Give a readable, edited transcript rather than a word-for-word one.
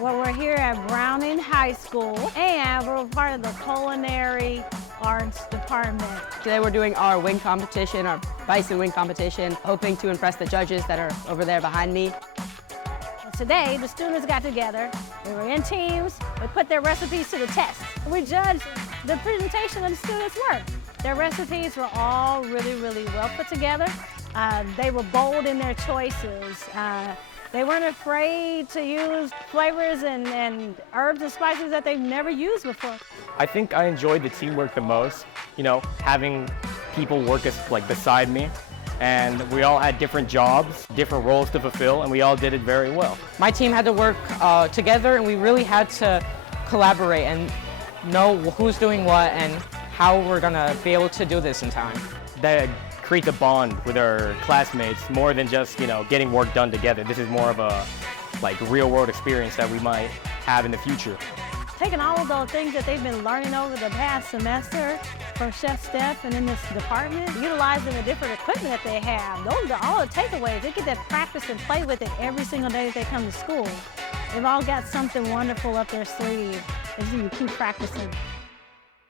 Well, we're here at Browning High School, and we're part of the culinary arts department. Today we're doing our wing competition, our Bison Wing Competition, hoping to impress the judges that are over there behind me. Today, the students got together, they were in teams, they put their recipes to the test. We judged the presentation of the students' work. Their recipes were all really well put together. They were bold in their choices. They weren't afraid to use flavors and herbs and spices that they've never used before. I think I enjoyed the teamwork the most, having people work beside me. And we all had different jobs, different roles to fulfill, and we all did it very well. My team had to work together, and we really had to collaborate and know who's doing what and how we're gonna be able to do this in time. That creates a bond with our classmates more than just, getting work done together. This is more of a real world experience that we might have in the future. Taking all of those things that they've been learning over the past semester from Chef Stef and in this department, utilizing the different equipment that they have. Those are all the takeaways. They get to practice and play with it every single day that they come to school. They've all got something wonderful up their sleeve. They just need to keep practicing.